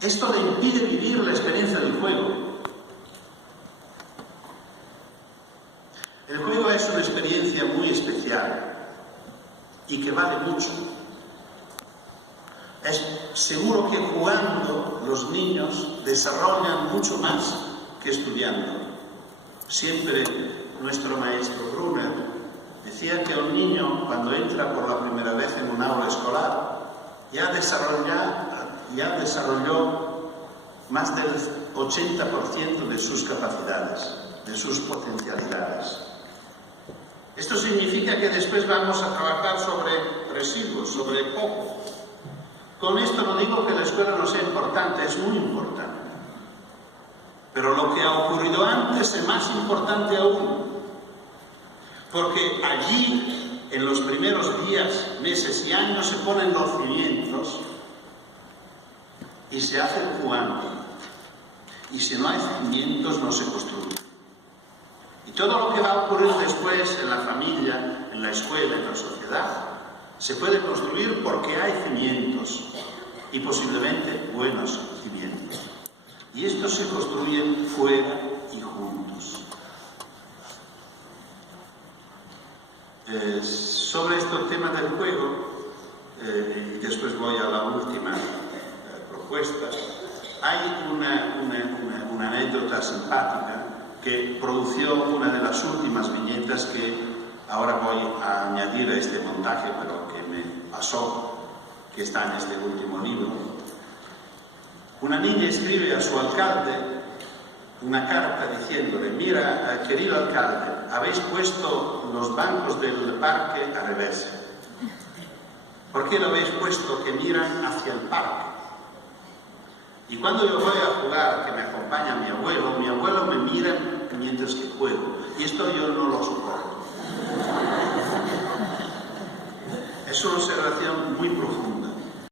Esto le impide vivir la experiencia del juego. El juego es una experiencia muy especial y que vale mucho. Es seguro que jugando los niños desarrollan mucho más que estudiando. Siempre nuestro maestro Brunner decía que un niño, cuando entra por la primera vez en un aula escolar, ya desarrolló más del 80% de sus capacidades, de sus potencialidades. Esto significa que después vamos a trabajar sobre residuos, sobre poco. Con esto no digo que la escuela no sea importante, es muy importante. Pero lo que ha ocurrido antes es más importante aún. Porque allí, en los primeros días, meses y años, se ponen los cimientos y se hace jugando. Y si no hay cimientos, no se construye. Y todo lo que va a ocurrir después en la familia, en la escuela, en la sociedad, se puede construir porque hay cimientos, y posiblemente buenos cimientos. Y estos se construyen fuera y juntos. Sobre este tema del juego, y después voy a la última propuesta, hay una anécdota simpática que produció una de las últimas viñetas que ahora voy a añadir a este montaje, pero que me pasó, que está en este último libro. Una niña escribe a su alcalde una carta diciéndole: mira, querido alcalde, habéis puesto los bancos del parque al revés. ¿Por qué lo habéis puesto que miran hacia el parque? Y cuando yo voy a jugar, que me acompaña mi abuelo me mira mientras que juego. Y esto yo no lo soporto. Es una observación muy profunda.